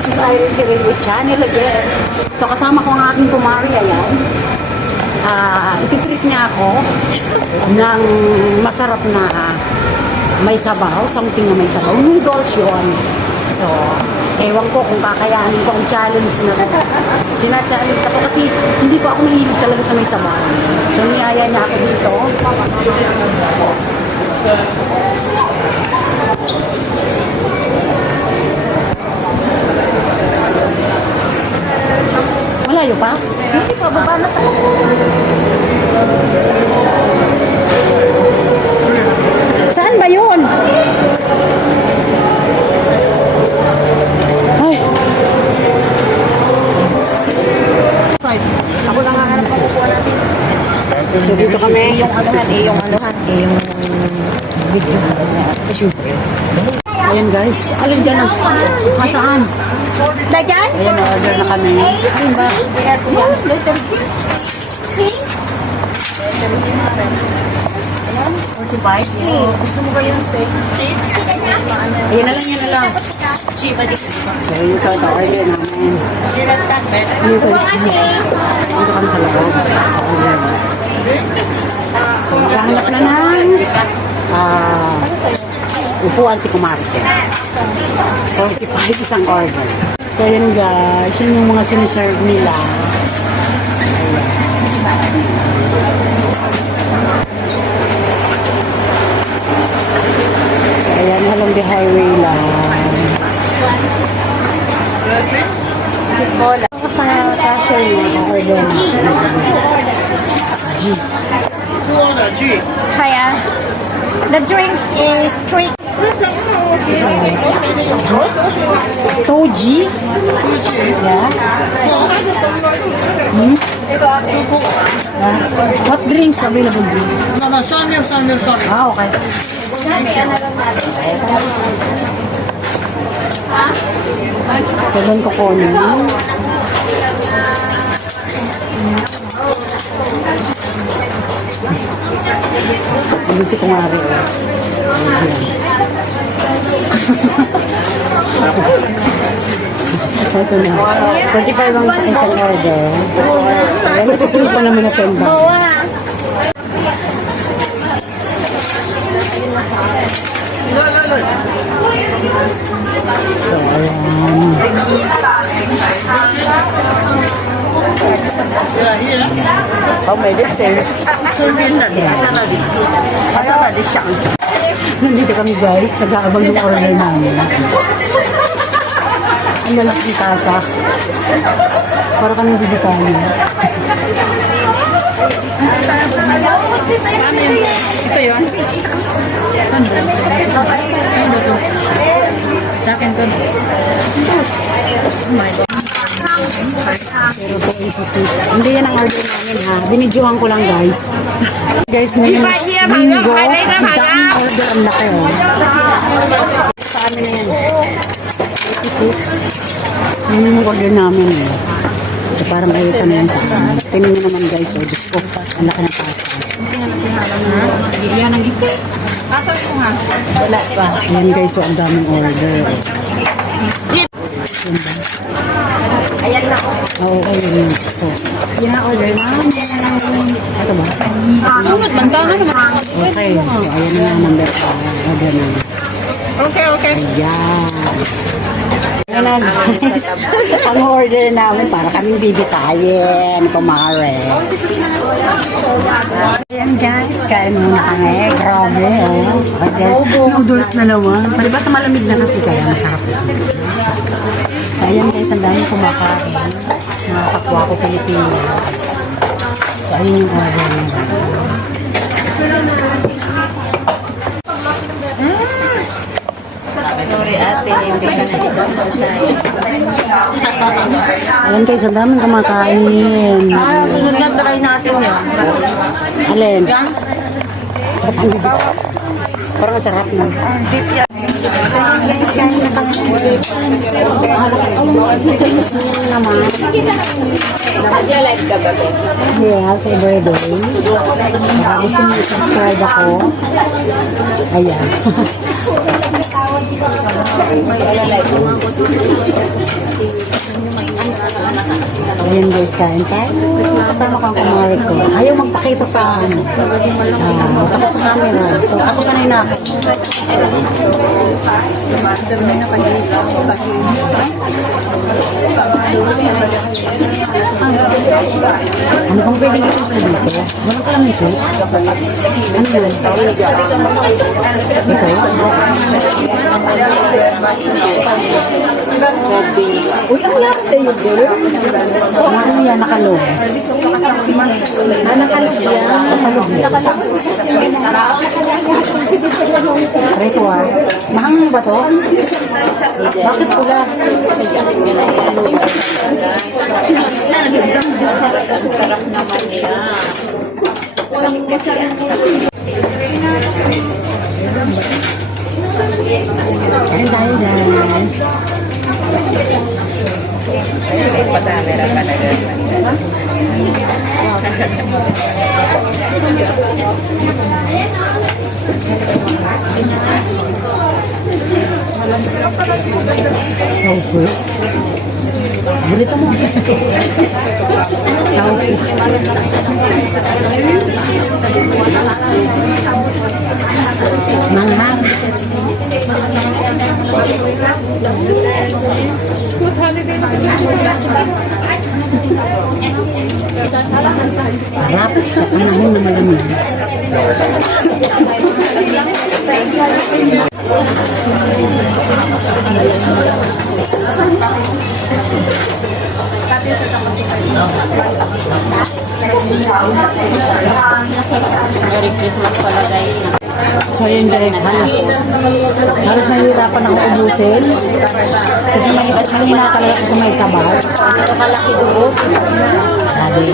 This is Irish Radio Channel again. So kasama ko ang aking kumari, ayan. Ititreat niya ako ng masarap na may sabaw, something na may sabaw. Noodles yun. So, ewan ko kung kakayanin ko ang challenge na to. Sina-challenge ako kasi hindi pa ako mahilig talaga sa may sabaw. So, niyaya niya ako dito. Malayo pa? Hindi pa, baba na tayo. Saan ba yun? Ay. Ako lang hahanap ng kukuha natin. So dito kami. Yung video. Syempre. Ayan guys. Alin dyan? Masaan? Dagan? Ayan, order na kami. Ayun ba? Letter G. Ayan, 45. Gusto mo ba yung C? Ayan na lang, yan na lang. So yun ito, order namin. Dito kami sa loob. So maghahanap na ng upuan si Kumarte. 45 isang order. So yan guys, yun yung mga siniserve nila. So ayan, along the highway lang. Sa cashier yung order na. G. Kaya, the drinks is 3. Toji? Yeah. What drinks available? No, sorry. Okay. So, doon ko kunin. Hindi si Kumari. So, ito na. 45 ang sa isang order. Ayan, kasi tuloy pa naman na 10 ba? So, ayan. Oh, may desserts. Nandito kami guys, nag-aabang yung order namin. Ang lalaking kasa. Para kami bibitanin. Ito yun? Saan ba? Saan ba ito? Sa akin ito. Oh my God. Pero po 86. Hindi yan ang order namin ha. Binidyohan ko lang guys. Guys, ngayon linggo. Ang daming order ang laki oh. Sa amin na yan. 86. Yun yung order namin eh. So parang ayutan na yan sa amin. Tingnan nyo naman guys. Oh, Diyos ko. Ang laki ng pasta. Yan ang gift. Wala pa. Yan guys. So ang daming order. Ayan na ako. Oo, ayun. So, yan ang order namin. Ito ba? Okay. So, ayan na ang number. Order namin. Okay. Ayan. Ayan na guys. Ang order namin para kaming bibitayin. Kumare. Ayan guys. Kain muna kami. Grabe. Oh. Order. Noodles na naman. Pwede ba sa malamig na kasi kaya masarap. So ayan guys. Ang dami kumakain. Mga kapwa ko Pilipino. So ayun yung order namin. Sorry ate, hindi ka na ibang sasaya. Ayan guys, ang daming kumakain. Sunod na try natin yun. Alin? Parang masarap na. Beef yan. Guys, kain na kami. Naman. Nag-live ka ba? Yes, every day. Gusto mo i-subscribe ako. Ayan. Nag-live mo nga ko. guys, kain tayo. Kasama ko ang kumari ko. Ayaw magpakita sa takot sa camera. So, ako sanay na ako. Ano kung pwede ito sa dito? Walang ka lang ito. Ano yun? Ito? Uy, ang yari sa iyo, girl. Ano yan, nakalog? Nakalog yan. Nakalog yan. Reto ah. Mahang ba to? Bakit pula? Sarap naman niya. Kain tayo guys. Padami na talaga. Tofu. Burrito mo. Tofu. Manghang. Sarap sa panahon na malamig. Merry Christmas pala guys. So yun guys, halos nahihirapan ako ubusin kasi mahina talaga ako sa may sabaw. Ito kalaki ubos. Sabi,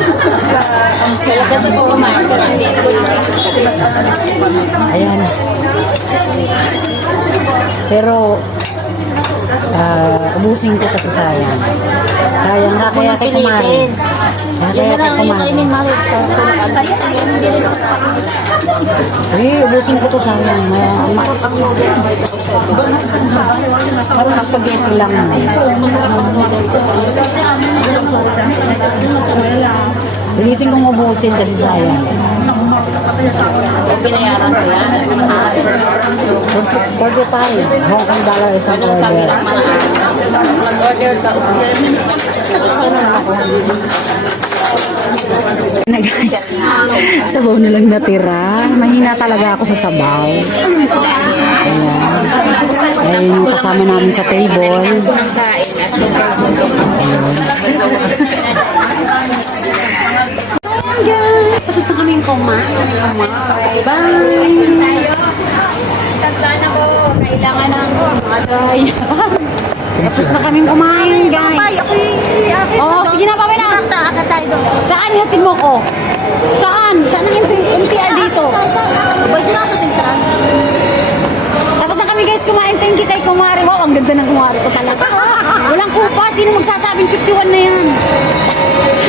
Kasi po kumain ka lang dito. ayan. Pero ubusin ko kasi sayang. Sayang nga kaya kay kumain. Kaya kay kumain. Ubusin ko to sayang. Parang spaghetti lang. Pilitin kong ubusin kasi sayang. So, binayaran ko yan. 45 Hong Kong dollar isang Anong sabi order. ng mga mag-order ka? Na guys, sabaw na lang natira. Mahina talaga ako sa sabaw. Ayan. Ayan yung kasama namin sa table. Ng kain at sobrang Guys, tapos na kaming kumain. Bye! Tandaan na po, kailangan ng Sayang. Tapos na kaming kumain, guys. Ay, ako'y Oh, sige na, pawin na. Akit tayo doon. Saan hatid mo ko? Saan? Saan ang NPR dito? Pwede na sa sentral. Tapos na kami guys kumain. Thank you kay Kumari. Wow, ang ganda ng Kumari ko talaga. Walang kupa. Sino magsasabing 51 na yan?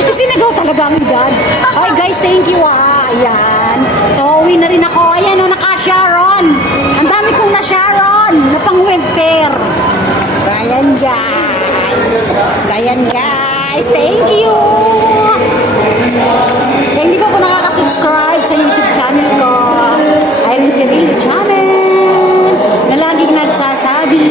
Isinagaw talaga ang edad. Okay guys, thank you ah. Ayan. So, uwi na rin ako. Ayan o, naka-Sharon. Ang dami kong na-Sharon. Na pang-winter. So, ayan guys. So, ayan guys. Thank you. So, hindi pa po nakaka-subscribe sa YouTube channel ko. Ayun si Riley Channel. Na laging nagsasabi